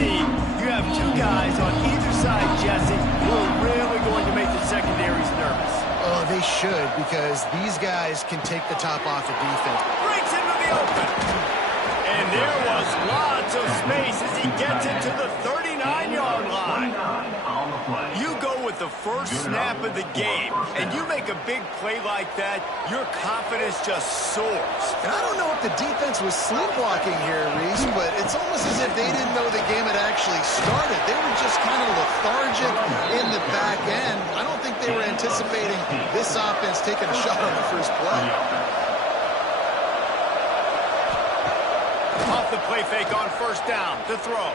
see, you have two guys on either side, Jesse, who are really going to make the secondaries nervous. Oh, they should, because these guys can take the top off the defense. Breaks into the open. And there was lots of space as he gets it to the 39-yard line. You go with the first snap of the game, and you make a big play like that, your confidence just soars. And I don't know if the defense was sleepwalking here, Reese, but it's almost as if they didn't know the game had actually started. They were just kind of lethargic in the back end. I don't think they were anticipating this offense taking a shot on the first play. Off the play fake on first down to throw.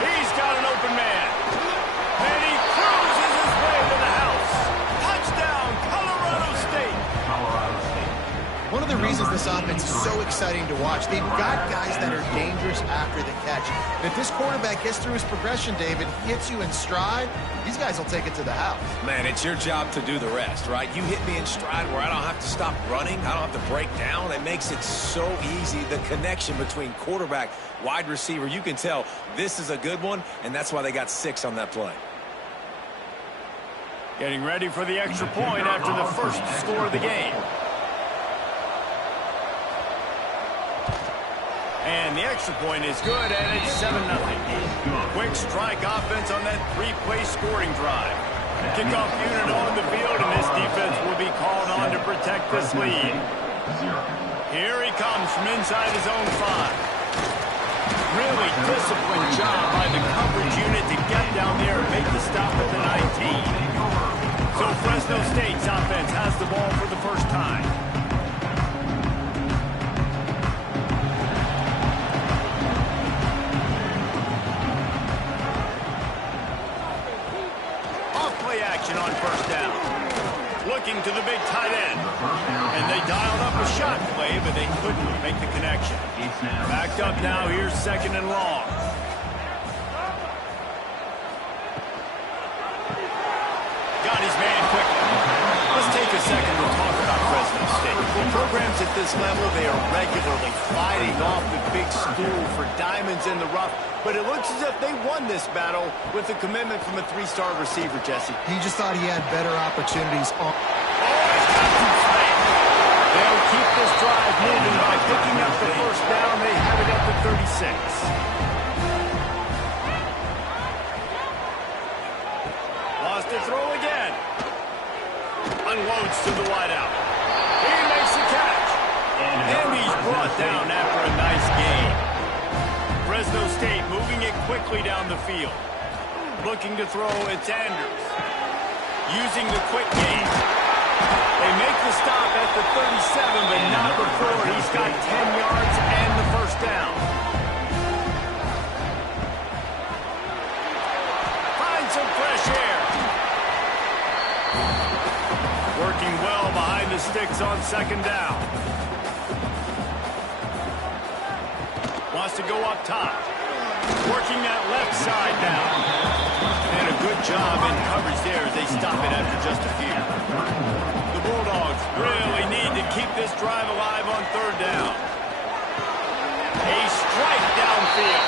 He's got an open man. And he cruises his way to the house. Touchdown, Colorado State. One of the reasons this offense is so exciting to watch, they've got guys that are dangerous after the catch. And if this quarterback gets through his progression, David, hits you in stride, these guys will take it to the house. Man, it's your job to do the rest, right? You hit me in stride where I don't have to stop running. I don't have to break down. It makes it so easy, the connection between quarterback, wide receiver. You can tell this is a good one, and that's why they got 6 on that play. Getting ready for the extra point after the first score of the game. And the extra point is good, and it's 7-0. Quick strike offense on that 3-play scoring drive. Kickoff unit on the field, and this defense will be called on to protect this lead. Here he comes from inside his own 5. Really disciplined job by the coverage unit to get down there and make the stop at the 19. So Fresno State's offense has the ball for the first time. Off-play action on first down. Looking to the big tight end. And they dialed up a shot play, but they couldn't make the connection. Backed up now, here's 2nd and long. Got his man quickly. Let's take a second to talk about Fresno State. Programs at this level, they are regularly fighting off the big stool for diamonds in the rough, but it looks as if they won this battle with a commitment from a 3-star receiver, Jesse. He just thought he had better opportunities on. They'll keep this drive moving by picking up the first down. They have it at the 36. Lost to throw again. Unloads to the wideout. He makes the catch. And he's brought down after a nice gain. Fresno State moving it quickly down the field. Looking to throw, it's Anders. Using the quick game. They make the stop at the 37, but not before he's got 10 yards and the first down. Find some fresh air. Working well behind the sticks on 2nd down. Wants to go up top. Working that left side now. And a good job in coverage there as they stop it after just a few. The Bulldogs really need to keep this drive alive on 3rd down. A strike downfield.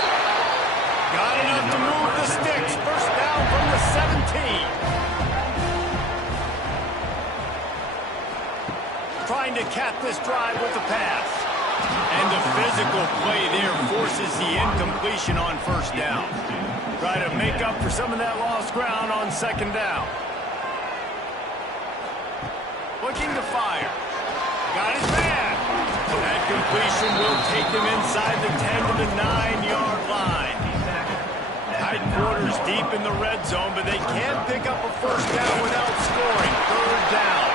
Got enough to move the sticks. First down from the 17. Trying to cap this drive with a pass. And the physical play there forces the incompletion on first down. Try to make up for some of that lost ground on 2nd down. Looking to fire. Got his man. That completion will take them inside the 10 to the 9-yard line. Tight quarters deep in the red zone, but they can't pick up a first down without scoring. 3rd down.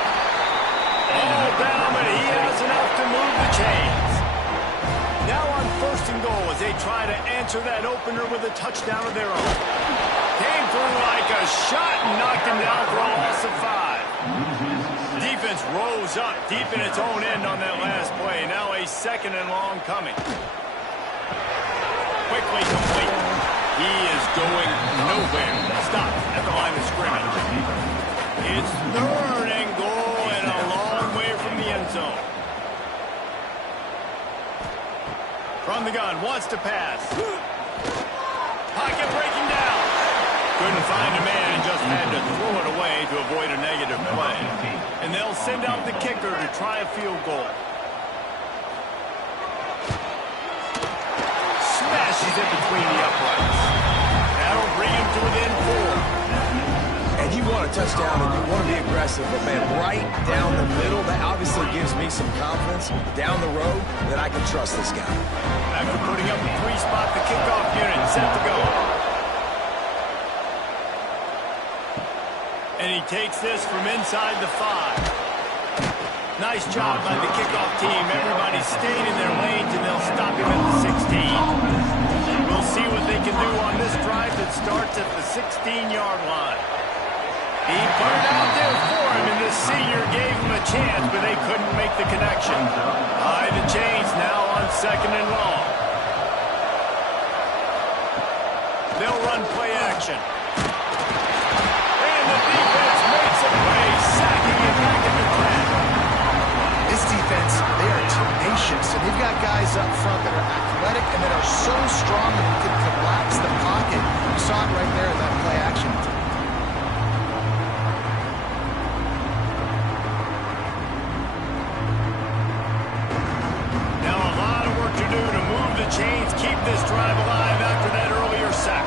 All down, but he has enough to move the chains. Now on 1st and goal as they try to answer that opener with a touchdown of their own. Came through like a shot and knocked him down for a loss of 5. Defense rose up deep in its own end on that last play. Now a 2nd and long coming. Quickly complete. He is going nowhere. Stop at the line of scrimmage. It's 3rd and goal and a long way from the end zone. From the gun, wants to pass. Pocket breaking down. Couldn't find a man and just had to throw it away to avoid a negative play. And they'll send out the kicker to try a field goal. Smashes it between the uprights. That'll bring him to within 4. And you want a touchdown and you want to be aggressive, but man, right down the middle, that obviously gives me some confidence down the road that I can trust this guy. After putting up a 3-spot, the kickoff unit set to go. And he takes this from inside the 5. Nice job by the kickoff team. Everybody stayed in their lanes, and they'll stop him at the 16. We'll see what they can do on this drive that starts at the 16-yard line. He put it out there for him, and this senior gave him a chance, but they couldn't make the connection. High the chains now on 2nd and long. They'll run play action. And the defense makes a play, sacking it back in the 10. This defense, they are tenacious, and they've got guys up front that are athletic and that are so strong that they can collapse the pocket. You saw it right there in that play action. Now a lot of work to do to move the chains, keep this drive alive after that earlier sack.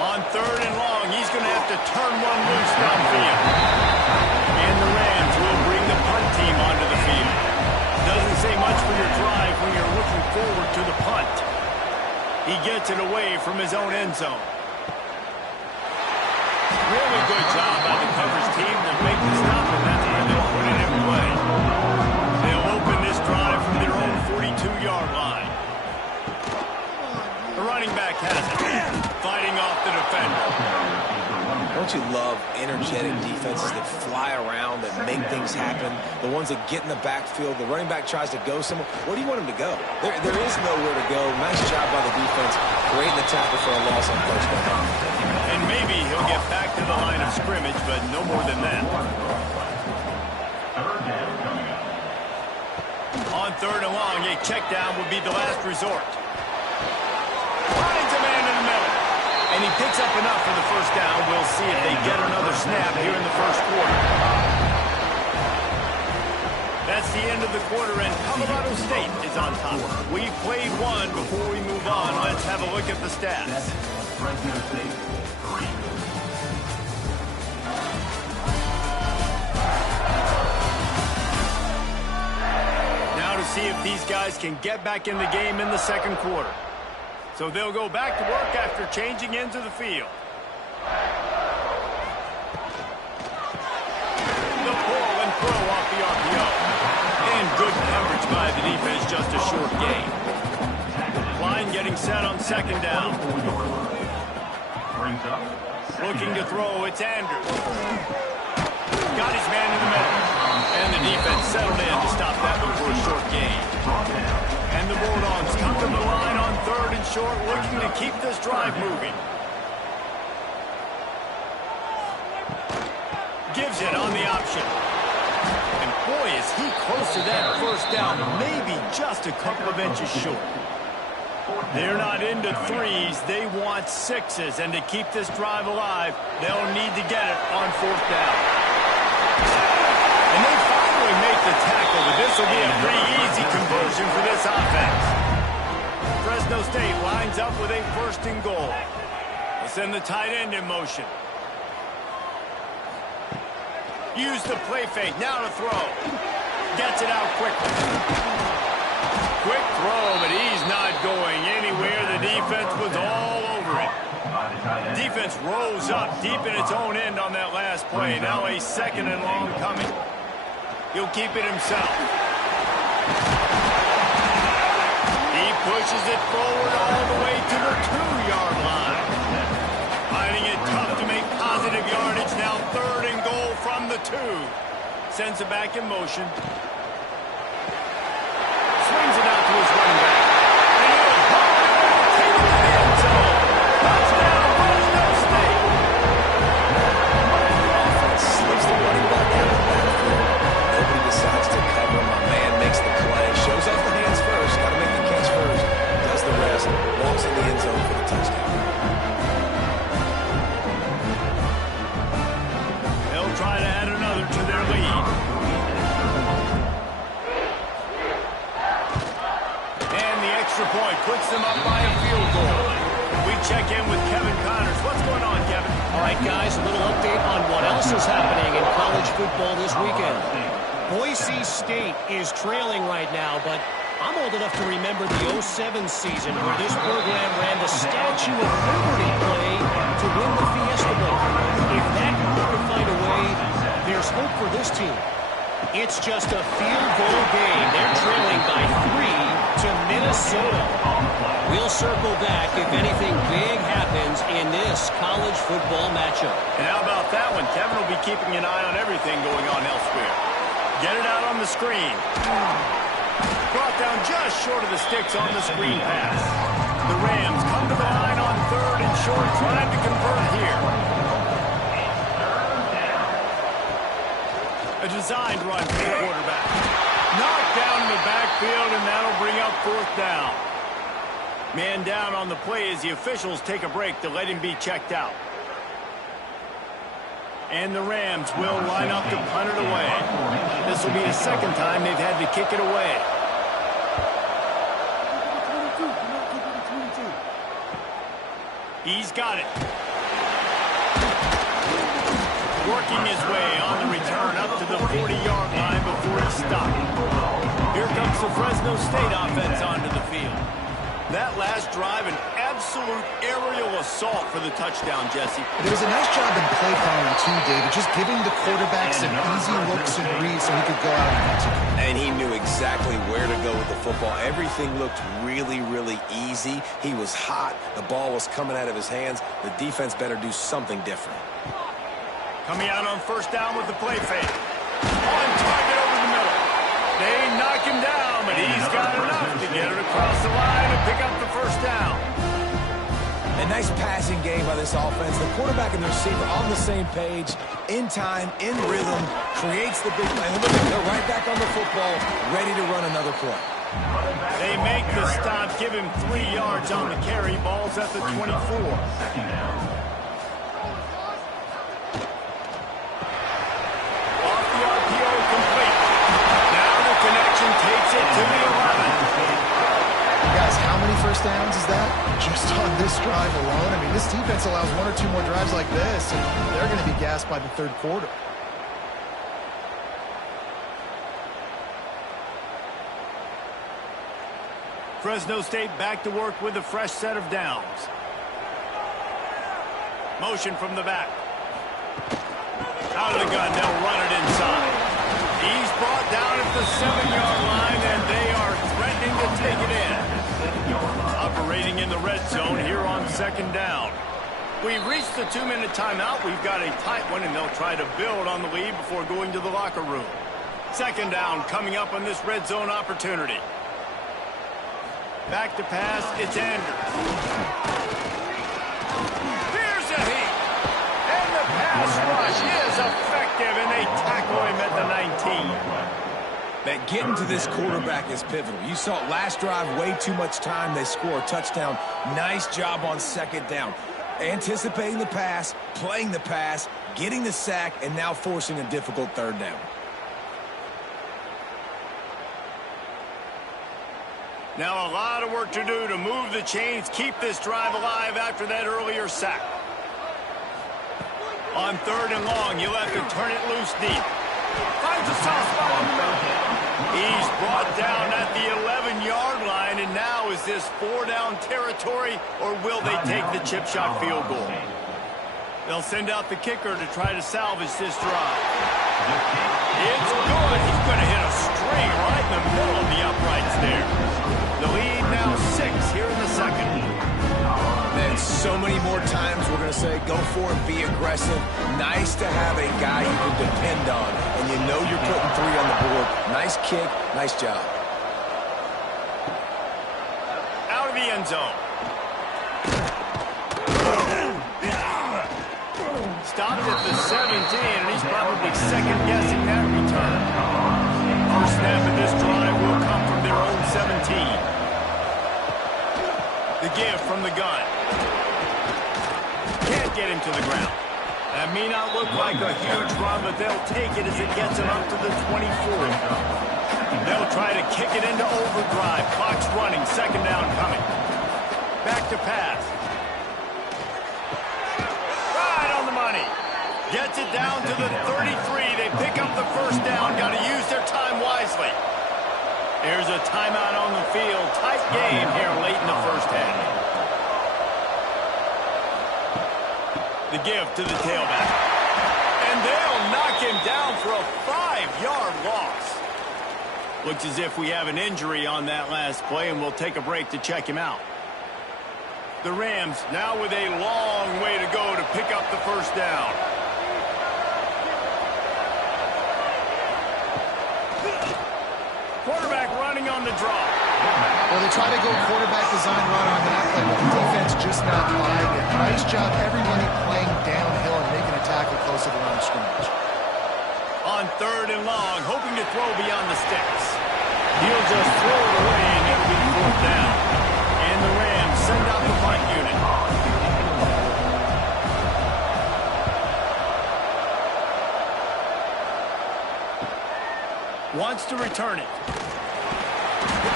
On 3rd and long, he's going to have to turn one loose downfield. And the Rams will bring the punt team onto the field. Doesn't say much for your drive when you're looking forward to the punt. He gets it away from his own end zone. Really good job by the coverage team to make the stop, and that's where they'll put it in play. They'll open this drive from their own 42-yard line. The running back has it, fighting off the defender. Don't you love energetic defenses that fly around, that make things happen? The ones that get in the backfield, the running back tries to go somewhere. Where do you want him to go? There is nowhere to go. Nice job by the defense, creating the tackle for a loss on first down. And maybe he'll get back to the line of scrimmage, but no more than that. On 3rd and long, a check down would be the last resort. Finds a man in the middle. And he picks up enough for the first down. We'll see if they get another snap here in the first quarter. That's the end of the quarter, and Colorado State is on top. We've played one. Before we move on, let's have a look at the stats. Fresno State, 3. Now to see if these guys can get back in the game in the second quarter. So they'll go back to work after changing into the field. The pull and throw off the RPO. And good coverage by the defense, just a short gain. Line getting set on 2nd down. Looking to throw, it's Andrews. Got his man in the middle. And the defense settled in to stop that one for a short gain. And the Bulldogs come to the line on 3rd and short, looking to keep this drive moving. Gives it on the option. And boy, is he close to that first down, maybe just a couple of inches short. They're not into 3s, they want 6s, and to keep this drive alive, they'll need to get it on 4th down. And they finally make the tackle, but this will be a pretty easy conversion for this offense. Fresno State lines up with a 1st and goal. They'll send the tight end in motion. Use the play fake, now to throw. Gets it out quickly. Quick throw, but he's not going anywhere. The defense was all over it. Defense rose up deep in its own end on that last play. Now a 2nd and long coming. He'll keep it himself. He pushes it forward all the way to the 2-yard line. Finding it tough to make positive yardage. Now 3rd and goal from the 2. Sends it back in motion. Swings it out to his running back. And he'll hold it and take it to the end zone. Touchdown, Fresno State. Offense slips the running back out of the backfield. Nobody decides to cover him. My man makes the play. Shows off the hands first. Got to make the catch first. Does the rest. extra point puts them up by a field goal. We check in with Kevin Connors. What's going on, Kevin? All right, guys, a little update on what else is happening in college football this weekend. Boise State is trailing right now, but I'm old enough to remember the 07 season where this program ran the Statue of Liberty play to win the Fiesta Bowl. If that group could find a way, there's hope for this team. It's just a field goal game. They're trailing by 3 to Minnesota. We'll circle back if anything big happens in this college football matchup. And how about that one? Kevin will be keeping an eye on everything going on elsewhere. Get it out on the screen. Brought down just short of the sticks on the screen pass. The Rams come to the line on 3rd and short, trying to convert here. A designed run for the quarterback. Knocked down in the backfield, and that'll bring up 4th down. Man down on the play as the officials take a break to let him be checked out. And the Rams will line up to punt it away. This will be the second time they've had to kick it away. He's got it. Working his way on the return up to the 40-yard line before he stopped. Here comes the Fresno State offense onto the field. That last drive, an absolute aerial assault for the touchdown, Jesse. There was a nice job in play calling, too, David, just giving the quarterback some easy looks and reads so he could go out and execute. And he knew exactly where to go with the football. Everything looked really, really easy. He was hot. The ball was coming out of his hands. The defense better do something different. Coming out on 1st down with the play fake. On target over the middle. They knock him down, but he's got enough to get it across the line and pick up the 1st down. A nice passing game by this offense. The quarterback and the receiver on the same page, in time, in rhythm, creates the big play. And look, they're right back on the football, ready to run another play. They make the stop, give him 3 yards on the carry. Ball's at the 24. Takes it to the 11. Guys, how many 1st downs is that? Just on this drive alone? I mean, this defense allows 1 or 2 more drives like this, and they're going to be gassed by the 3rd quarter. Fresno State back to work with a fresh set of downs. Motion from the back. Out of the gun, they'll run it inside. He's brought down at the 7-yard line, and they are threatening to take it in. Operating in the red zone here on 2nd down. We've reached the 2-minute timeout. We've got a tight one, and they'll try to build on the lead before going to the locker room. 2nd down coming up on this red zone opportunity. Back to pass, it's Anders. Here's a heat. And the pass rush is effective, and they tackle him at the 19. That getting to this quarterback is pivotal. You saw it last drive, way too much time. They score a touchdown. Nice job on 2nd down. Anticipating the pass, playing the pass, getting the sack, and now forcing a difficult 3rd down. Now a lot of work to do to move the chains, keep this drive alive after that earlier sack. On 3rd and long, he'll have to turn it loose deep. Finds a soft spot in the middle. He's brought down at the 11-yard line, and now is this 4-down territory, or will they take the chip shot field goal? They'll send out the kicker to try to salvage this drive. It's good. He's going to hit a string right in the middle of the uprights there. The lead now 6 here in the 2nd. And so many more times we're going to say, go for it, be aggressive. Nice to have a guy you can depend on, and you know you're putting 3 on the board. Nice kick, nice job. Out of the end zone. Stopped at the 17, and he's probably second-guessing that return. First snap of this drive will come from their own 17. The give from the gun. Can't get him to the ground. That may not look like a huge run, but they'll take it as it gets him up to the 24. They'll try to kick it into overdrive. Clock's running. 2nd down pass. Right on the money. Gets it down to the 33. They pick up the first down. Got to use their time wisely. Here's a timeout on the field. Tight game here late in the first half. The give to the tailback. And they'll knock him down for a 5-yard loss. Looks as if we have an injury on that last play, and we'll take a break to check him out. The Rams now with a long way to go to pick up the first down. Quarterback running on the draw. Well, they try to go quarterback design run on that, but the defense just not buying it. Nice job, everybody playing downhill and making a tackle close to the line of scrimmage. On 3rd and long, hoping to throw beyond the sticks. He'll just throw it away, and it'll be 4th down. And the Rams send out the punt unit. Wants to return it.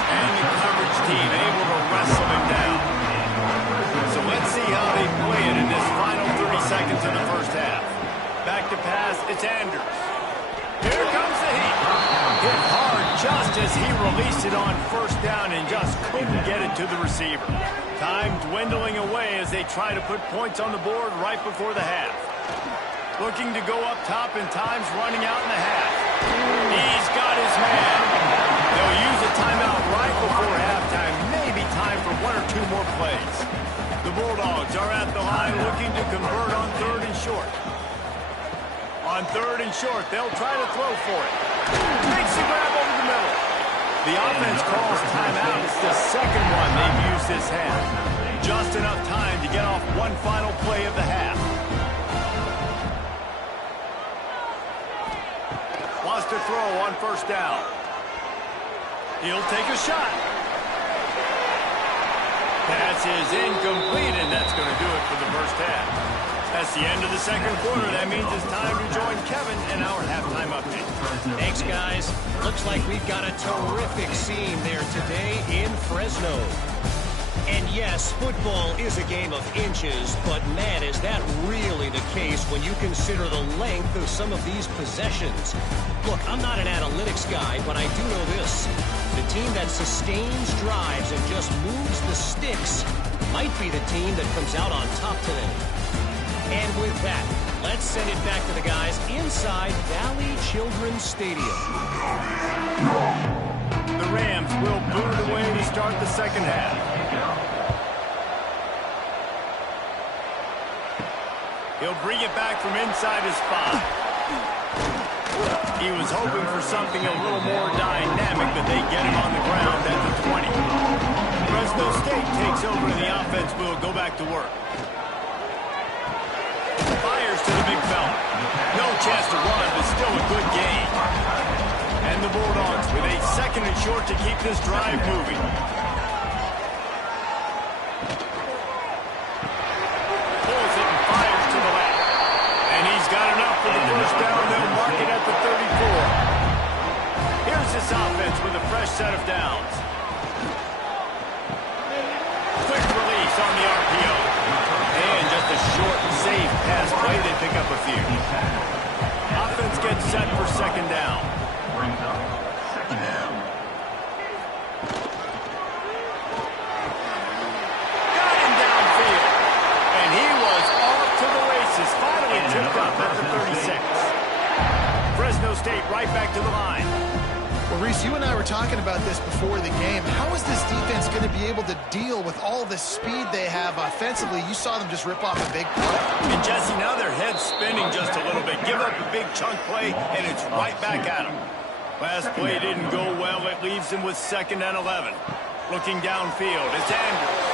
And the coverage team able to wrestle him down. So let's see how they play it in this final 30 seconds of the first half. Back to pass, it's Anders. Here comes the heat. Hit hard just as he released it on 1st down and just couldn't get it to the receiver. Time dwindling away as they try to put points on the board right before the half. Looking to go up top, and time's running out in the half. He's got his man. They'll use a timeout right before halftime. Maybe time for 1 or 2 more plays. The Bulldogs are at the line looking to convert on 3rd and short. On 3rd and short, they'll try to throw for it. Makes the grab over the middle. The offense calls timeout. It's the second one they've used this half. Just enough time to get off one final play of the half. Wants to throw on 1st down. He'll take a shot. Pass is incomplete, and that's going to do it for the first half. That's the end of the second quarter. That means it's time to join Kevin in our halftime update. Thanks, guys. Looks like we've got a terrific scene there today in Fresno. And yes, football is a game of inches, but man, is that really the case when you consider the length of some of these possessions. Look, I'm not an analytics guy, but I do know this. The team that sustains drives and just moves the sticks might be the team that comes out on top today. And with that, let's send it back to the guys inside Valley Children's Stadium. The Rams will boot it away to start the second half. He'll bring it back from inside his spot. He was hoping for something a little more dynamic, but they get him on the ground at the 20. Fresno State takes over and the offense will go back to work. Fires to the big fella. No chance to run, but still a good gain. And the Bulldogs with a 2nd and short to keep this drive moving. Pulls it and fires to the left. And he's got enough for the first down. They'll mark it at the 34. Here's this offense with a fresh set of downs. Quick release on the RPO. And just a short, safe pass play. They pick up a few. Offense gets set for 2nd down. Brings up 2nd down. Got him downfield. And he was off to the races. Finally tipped up at the 36. Fresno State right back to the line. Well, Reese, you and I were talking about this before the game. How is this defense going to be able to deal with all the speed they have offensively? You saw them just rip off a big play. And Jesse, now their head's spinning just a little bit. Give up a big chunk play, and it's right back at them. Last play didn't go well. It leaves them with 2nd and 11. Looking downfield, it's Andrews.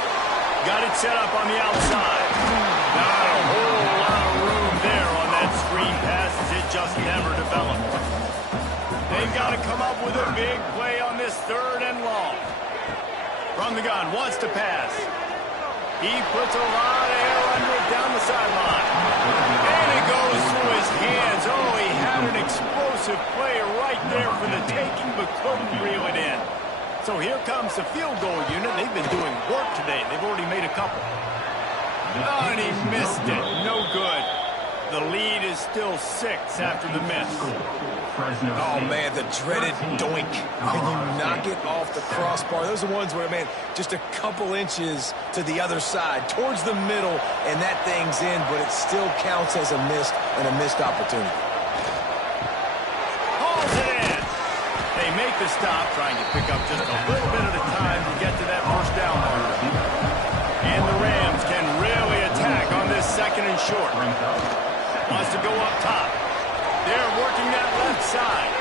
Got it set up on the outside. Not a whole lot of room there on that screen pass as it just never developed. They've got to come up with a big play on this 3rd and long. From the gun, wants to pass. He puts a lot of air under it down the sideline. And it goes through his hands. Oh, he had an explosive play right there for the taking, but couldn't reel it in. So here comes the field goal unit. They've been doing work today. They've already made a couple. Oh, and he missed it. No good. The lead is still 6 after the miss. Oh, man, the dreaded doink. When you knock it off the crossbar. Those are ones where, man, just a couple inches to the other side, towards the middle, and that thing's in, but it still counts as a missed opportunity. Hauls it in. They make the stop, trying to pick up just a little bit at a time to get to that first down marker. And the Rams can really attack on this 2nd and short. Wants to go up top. They're working that left side.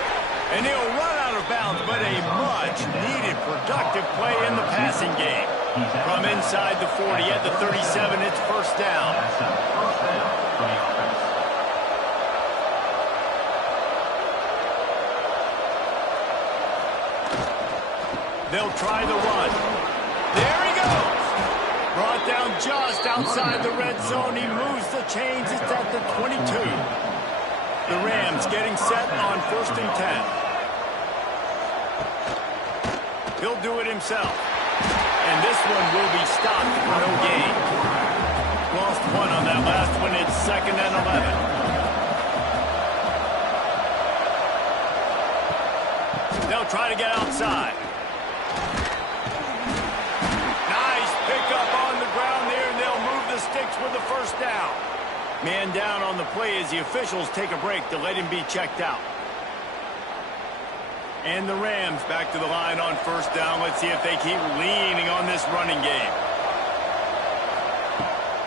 And he'll run out of bounds, but a much-needed productive play in the passing game. From inside the 40 at the 37, it's first down. They'll try the run. There he goes. Brought down just outside the red zone. He moves the chains. It's at the 22. The Rams getting set on 1st and 10. He'll do it himself. And this one will be stopped for no gain. Lost 1 on that last one. It's 2nd and 11. They'll try to get outside. Sticks with the first down. Man down on the play as the officials take a break to let him be checked out. And the Rams back to the line on first down. Let's see if they keep leaning on this running game.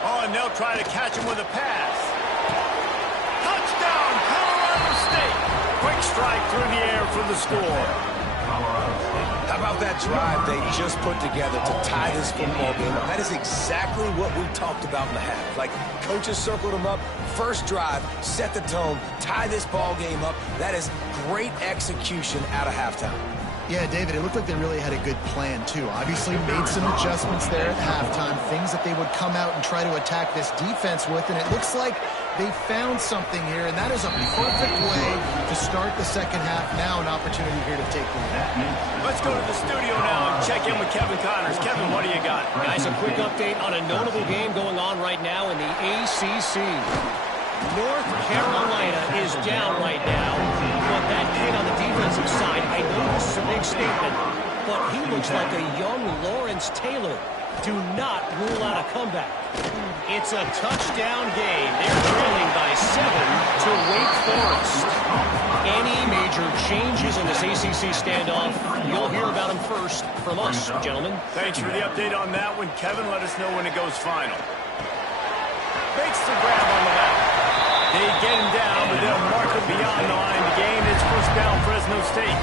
Oh, and they'll try to catch him with a pass. Touchdown, Colorado State. Quick strike through the air for the score. How about that drive they just put together to tie this football game up? That is exactly what we talked about in the half. Like, coaches circled them up. First drive, set the tone, tie this ball game up. That is great execution out of halftime. Yeah, David, it looked like they really had a good plan, too. Obviously made some adjustments there at halftime, things that they would come out and try to attack this defense with, and it looks like they found something here, and that is a perfect way to start the second half. Now an opportunity here to take the lead. Let's go to the studio now and check in with Kevin Connors. Kevin, what do you got? Guys, a quick update on a notable game going on right now in the ACC. North Carolina is down right now, but that kid on the defensive side, I know this is a big statement, but he looks like a young Lawrence Taylor. Do not rule out a comeback. It's a touchdown game. They're trailing by 7 to Wake Forest. Any major changes in this ACC standoff, you'll hear about them first from us, gentlemen. Thanks for the update on that one, Kevin. Let us know when it goes final. Makes the grab on the left. They get him down, but they'll mark him beyond the line to gain. It's first down, Fresno State.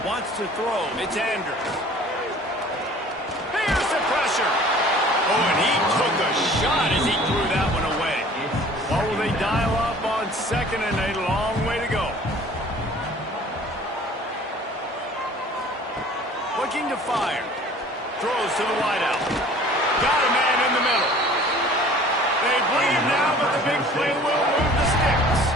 Wants to throw. It's Andrews. Here's the pressure. Oh, and he took a shot as he threw that one away. What will they dial up on 2nd and a long way to go? Looking to fire. Throws to the wideout. Got a man in the middle. They bleed him now, but the big play will move the sticks.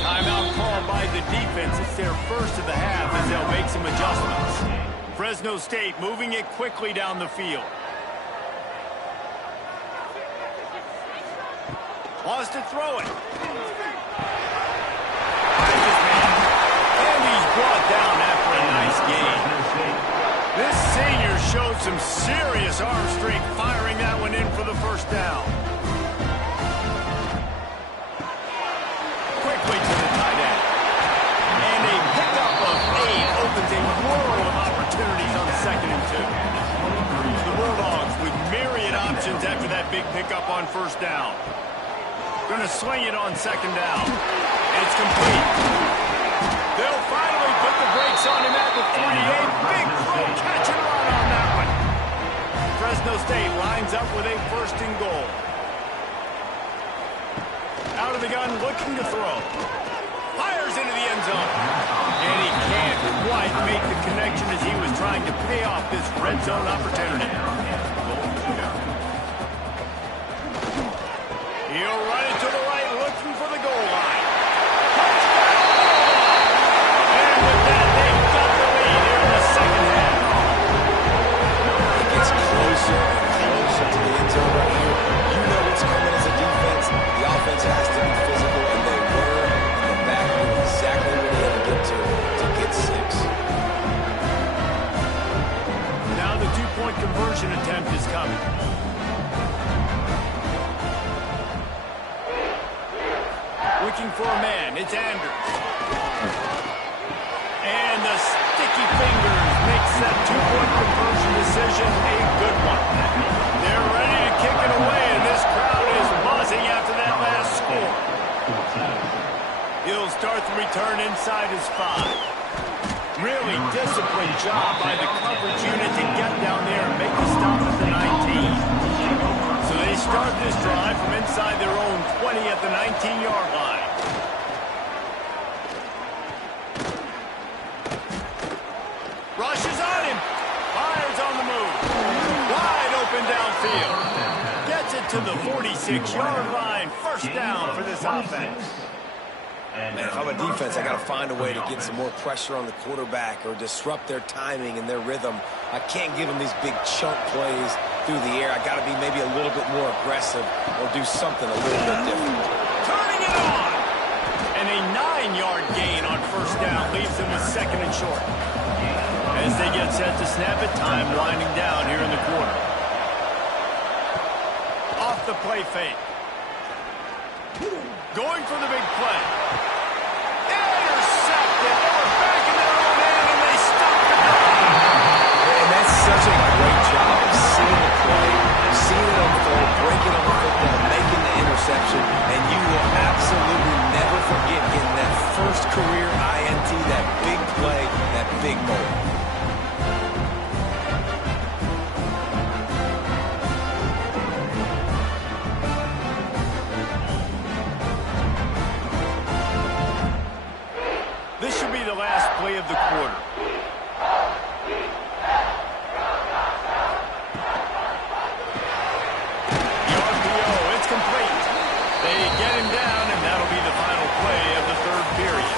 Timeout called by the defense. It's their first of the half as they'll make some adjustments. Fresno State moving it quickly down the field. Wants to throw it. And he's brought down after a nice gain. This senior showed some serious arm strength firing that one in for the first down. Quickly to the tight end. And a pickup of 8 opens a world of opportunities on 2nd and 2. The Bulldogs with myriad options after that big pickup on first down. Going to swing it on 2nd down. It's complete. They'll finally put the brakes on him at the 38. Big throw, catch and run on that one. Fresno State lines up with a 1st and goal. Out of the gun, looking to throw. Fires into the end zone. And he can't quite make the connection as he was trying to pay off this red zone opportunity. He'll run it to the right, looking for the goal line. And with It's Andrews. And the sticky fingers makes that two-point conversion decision a good one. They're ready to kick it away, and this crowd is buzzing after that last score. He'll start the return inside his 5. Really disciplined job by the coverage unit to get down there and make the stop at the 19. So they start this drive from inside their own 20 at the 19-yard line. Rushes on him. Fires on the move. Wide open downfield. Gets it to the 46-yard line. First down for this offense. Man, if I'm a defense, I got to find a way to get some more pressure on the quarterback or disrupt their timing and their rhythm. I can't give them these big chunk plays through the air. I got to be maybe a little bit more aggressive or do something a little bit different. Turning it on! And a 9-yard gain on first down leaves them with second and short. As they get set to snap it, time winding down here in the quarter. Off the play fake. Going for the big play. Intercepted. They were back in their own end, and they stopped the drive. And that's such a great job of seeing the play, seeing it unfold, breaking on the football, making the interception, and you will absolutely never forget getting that first career INT, that big play, that big moment. Play of the quarter. The RPO, it's complete. They get him down, and that'll be the final play of the third period.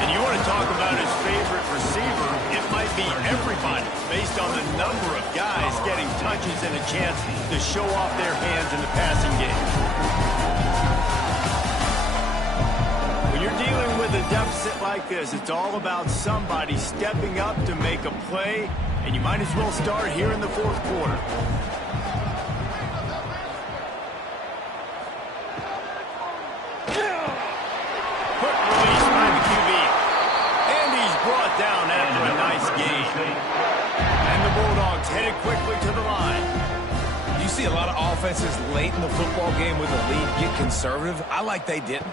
And you want to talk about his favorite receiver, it might be everybody's based on the number of guys getting touches and a chance to show off their hands in the passing game. When you're dealing with a deficit like this, it's all about somebody stepping up to make a play, and you might as well start here in the fourth quarter. Quick release by the QB. And he's brought down after a nice gain. And the Bulldogs headed quickly to the line. You see a lot of offenses late in the football game with a lead get conservative. I like they didn't.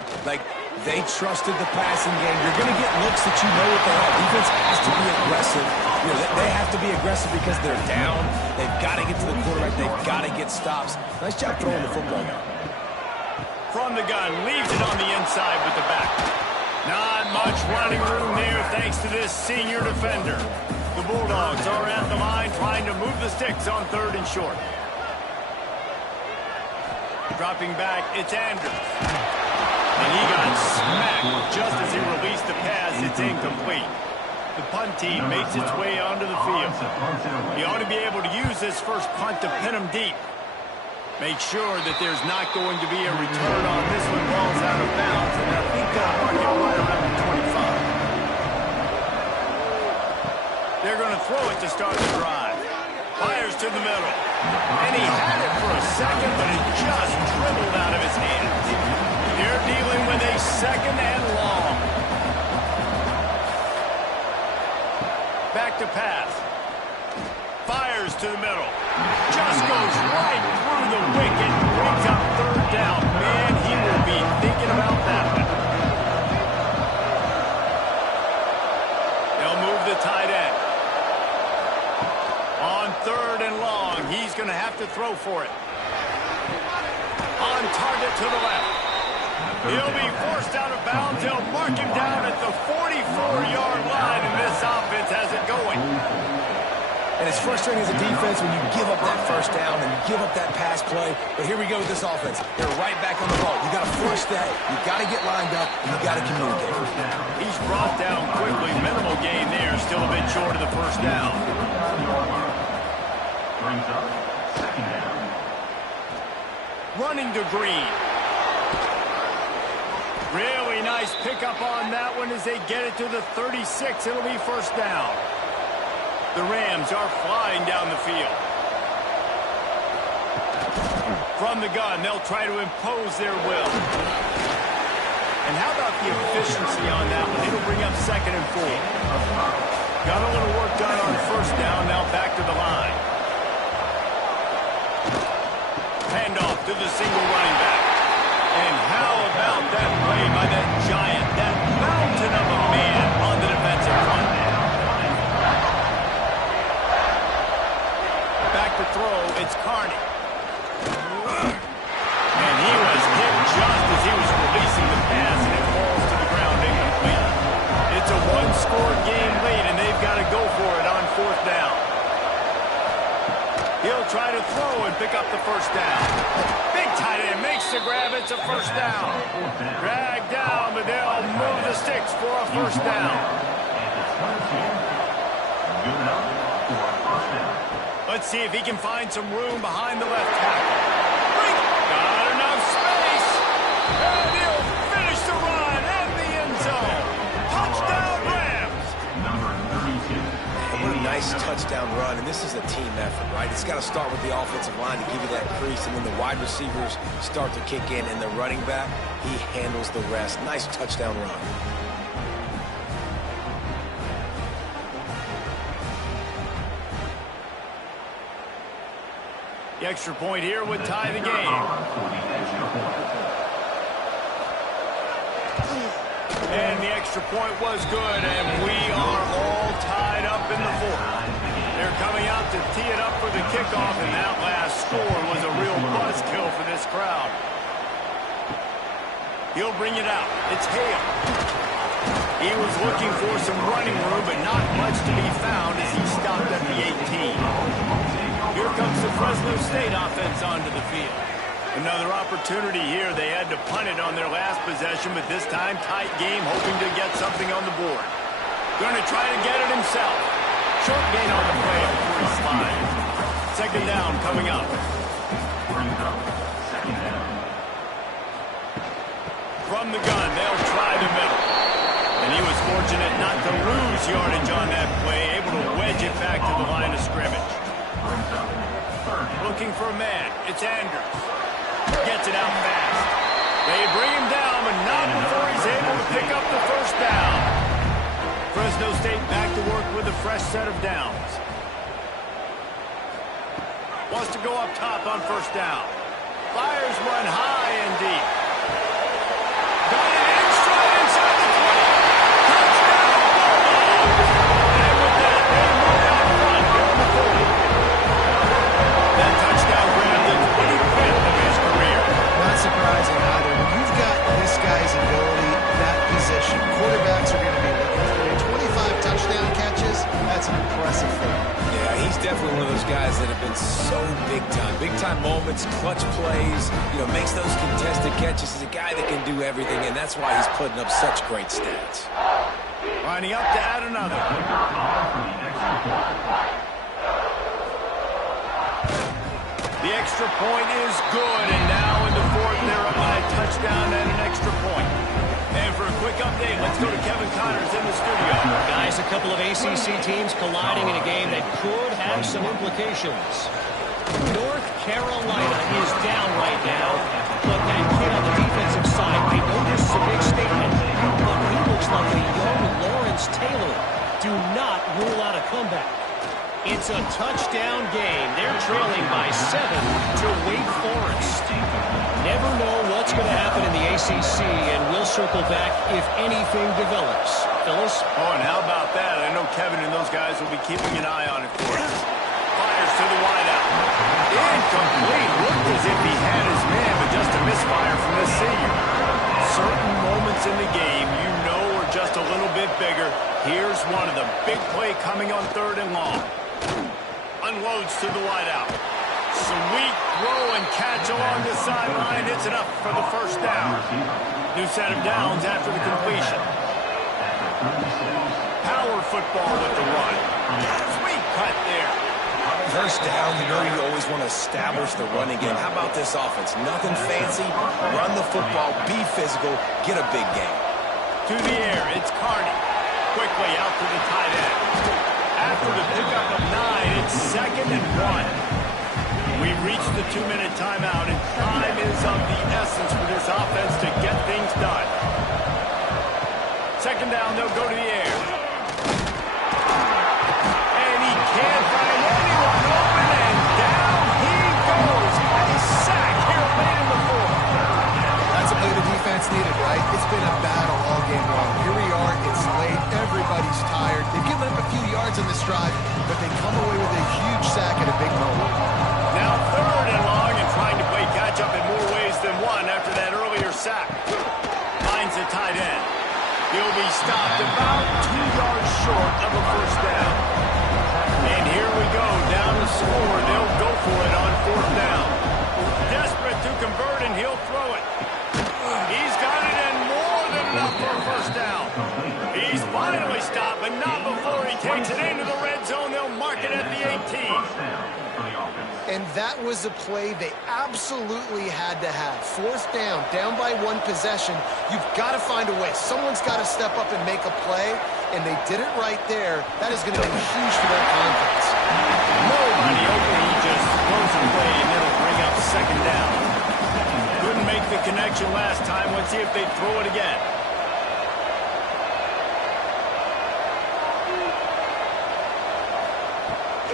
They trusted the passing game. You're going to get looks that you know what they have. Defense has to be aggressive. They have to be aggressive because they're down. They've got to get to the quarterback. They've got to get stops. Nice job throwing the football. From the gun, leaves it on the inside with the back. Not much running room there thanks to this senior defender. The Bulldogs are at the line trying to move the sticks on third and short. Dropping back, it's Andrews. And he got smacked just as he released the pass. It's incomplete. The punt team makes its way onto the field. He ought to be able to use this first punt to pin him deep. Make sure that there's not going to be a return on this one. Ball's out of bounds, and I think they'll mark it right around the 25. They're going to throw it to start the drive. Fires to the middle. And he had it for a second, but it just dribbled out of his hands. They're dealing with a second and long. Back to pass. Fires to the middle. Just goes right through the wicket. Brings up third down. Man, he will be thinking about that one. They'll move the tight end. On third and long, he's going to have to throw for it. On target to the left. He'll be forced out of bounds. They'll mark him down at the 44-yard line, and this offense has it going. And it's frustrating as a defense when you give up that first down and give up that pass play. But here we go with this offense. They're right back on the ball. You got to flush that. You got to get lined up, and you got to communicate. He's brought down quickly. Minimal gain there. Still a bit short of the first down. Brings up second down. Running to Green. Really nice pickup on that one as they get it to the 36. It'll be first down. The Rams are flying down the field. From the gun, they'll try to impose their will. And how about the efficiency on that one? It'll bring up 2nd and 4. Got a little work done on 1st down, now back to the line. Handoff to the single running back. And how about that play by that giant, that mountain of a man on the defensive front? Back to throw, it's Carney. And he was hit just as he was releasing the pass, and it falls to the ground incomplete. It's a one-score game lead, and they've got to go for it on 4th down. He'll try to throw and pick up the 1st down. Big tight end makes the grab. It's a 1st down. Drag down, but they'll move the sticks for a 1st down. Let's see if he can find some room behind the left tackle. Got enough space. And he'll finish the run in the end zone. Touchdown, Rams. Number 32. What a nice touchdown run, and this is a team effort, right? It's got to start with the offensive line to give you that crease, and then the wide receivers start to kick in, and the running back, he handles the rest. Nice touchdown run. The extra point here would tie the game. And the extra point was good, and we are all tied up in the 4th. They're coming out to tee it up for the kickoff, and that last score was a real buzzkill for this crowd. He'll bring it out. It's Hale. He was looking for some running room, but not much to be found as he stopped at the 18. Here comes the Fresno State offense onto the field. Another opportunity here. They had to punt it on their last possession, but this time tight game, hoping to get something on the board. Going to try to get it himself. Short gain on the play before he slides. 2nd down coming up. From the gun, they'll try the middle. And he was fortunate not to lose yardage on that play, able to wedge it back to the line of scrimmage. Looking for a man. It's Andrews. Gets it out fast. They bring him down, but not before he's able to pick up the 1st down. Fresno State back to work with a fresh set of downs. Wants to go up top on 1st down. Fires one high and deep. Got it in straight inside the 20. Touchdown! And with that, they move out front here on the 40. That touchdown grabbed the 25th of his career. Not surprising either. When you've got this guy's ability, that position, quarterbacks are going to be looking for you. 25 touchdown catches, that's an impressive thing. Yeah, he's definitely one of those guys that have been so big time. Big time moments, clutch plays, makes those contested catches. He's a guy that can do everything, and that's why he's putting up such great stats. Lining up to add another. The extra point is good, and now in the 4th, they're up by a touchdown and an extra point. And for a quick update, let's go to Kevin Connors in the studio. Guys, a couple of ACC teams colliding in a game that could have some implications. North Carolina is down right now, but that kid on the defensive side, I know this is a big statement, but he looks like a young Lawrence Taylor. Do not rule out a comeback. It's a touchdown game. They're trailing by 7 to Wake Forest. Never know what's going to happen in the ACC, and we'll circle back if anything develops. Phyllis? Oh, and how about that? I know Kevin and those guys will be keeping an eye on it for us. Fires to the wideout. Incomplete. Looked as if he had his man, but just a misfire from this senior. Certain moments in the game you know are just a little bit bigger. Here's one of them. Big play coming on 3rd and long. Unloads to the wideout. Sweet throw and catch along the sideline. It's enough for the 1st down. New set of downs after the completion. Power football with the run. Sweet cut there. 1st down, you always want to establish the running game. How about this offense? Nothing fancy. Run the football, be physical, get a big game. To the air, it's Carney. Quickly out to the tight end. After the pickup of 9, it's 2nd and 1. We've reached the 2-minute timeout, and time is of the essence for this offense to get things done. second down, they'll go to the air. And he can't find anyone open, and down he goes. A sack here late in the fourth. That's a play the defense needed, right? It's been a battle all game long. Here we are, it's late, everybody's tired. They've given up a few yards on this drive, but they come away with a huge sack at a big moment. Now third and long, and trying to play catch-up in more ways than one after that earlier sack. Finds a tight end. He'll be stopped about 2 yards short of a first down. And here we go, down to score. They'll go for it on fourth down. Desperate to convert, and he'll throw it. He's got it, and more than enough for a first down. He's finally stopped, but not before he takes it into the red zone. They'll mark it at the 18. And that was a play they absolutely had to have. Fourth down, down by one possession. You've got to find a way. Someone's got to step up and make a play, and they did it right there. That is going to be huge for their confidence. Nobody open. He just throws it away, and it'll bring up second down. Couldn't make the connection last time. Let's see if they throw it again.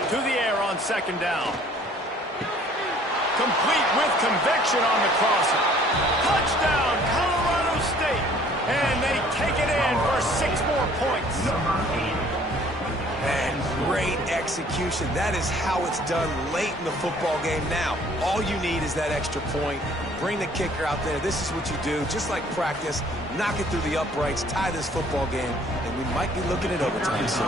To the air on second down. Complete with conviction on the crosser. Touchdown, Colorado State. And they take it in for 6 more points. And great execution. That is how it's done late in the football game now. All you need is that extra point. Bring the kicker out there. This is what you do. Just like practice, knock it through the uprights, tie this football game, and we might be looking at overtime soon.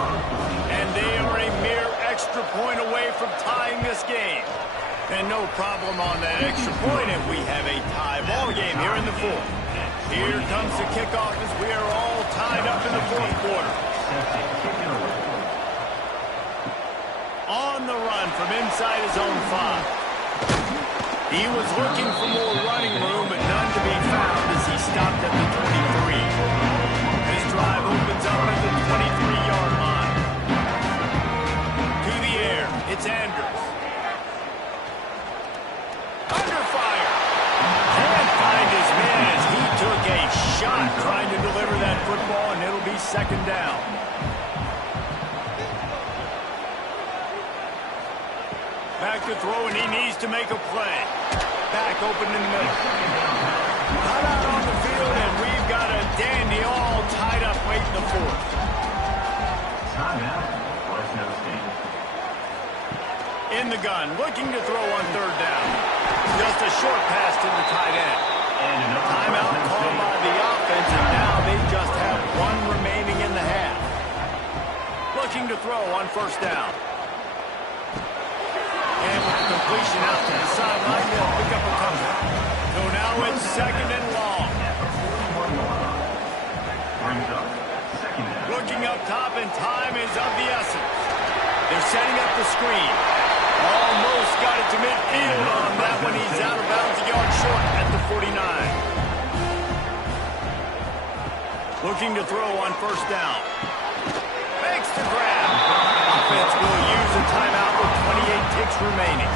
And they are a mere extra point away from tying this game. And no problem on that extra point if we have a tie ball game here in the fourth. Here comes the kickoff as we are all tied up in the fourth quarter. On the run from inside his own 5. He was looking for more running room, but none to be found as he stopped at the 23. This drive opens up at the 23-yard line. To the air, it's Andrews. Under fire. Can't find his man as he took a shot trying to deliver that football, and it'll be second down. Back to throw, and he needs to make a play. Back open in the middle. Cut out on the field, and we've got a dandy all tied up late in the fourth. Timeout, Fresno State. In the gun, looking to throw on third down. Just a short pass to the tight end. Timeout called by the offense, and now they just have 1 remaining in the half. Looking to throw on first down. And with the completion out to the sideline, they'll pick up a couple. So now it's second and long. Looking up top, and time is of the essence. They're setting up the screen. Almost got it to midfield on that one. He's out of bounds a yard short at the 49. Looking to throw on first down. Makes the grab. Offense will use a timeout with 28 ticks remaining.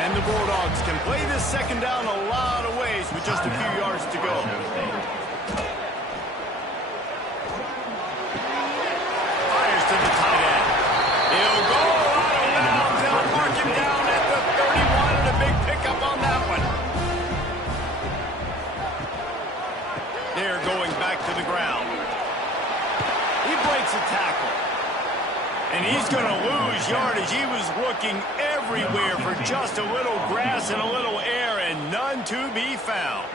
And the Bulldogs can play this second down a lot of ways with just a few yards to go. Fires to the tight end. He'll go out of bounds. They'll mark him down at the 31, and a big pickup on that one. They're going back to the ground. He breaks a tackle. And he's going to lose yardage. He was looking everywhere for just a little grass and a little air, and none to be found.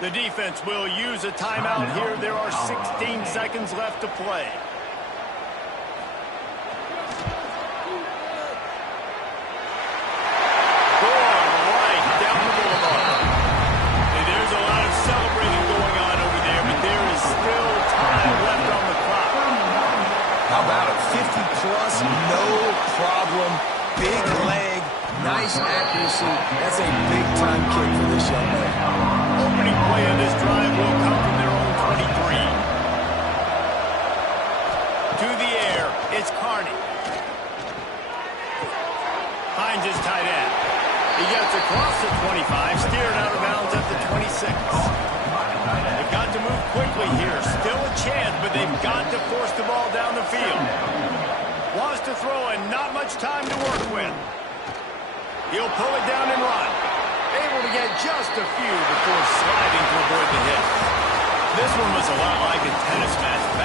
The defense will use a timeout here. There are 16 seconds left to play. Going right down the boulevard. And there's a lot of celebrating going on over there, but there is still time left on the clock. How about it? 50-plus, no problem. Big leg, nice accuracy. That's a big-time kick for this young man. Opening play of this drive will come from their own 23. To the air, it's Carney. Finds his tight end. He gets across the 25, steered out of bounds at the 26. They've got to move quickly here. Still a chance, but but they've got to force the ball down the field. Wants to throw and not much time to work with. He'll pull it down and run. Able to get just a few before sliding to avoid the hit. This one was a lot like a tennis match.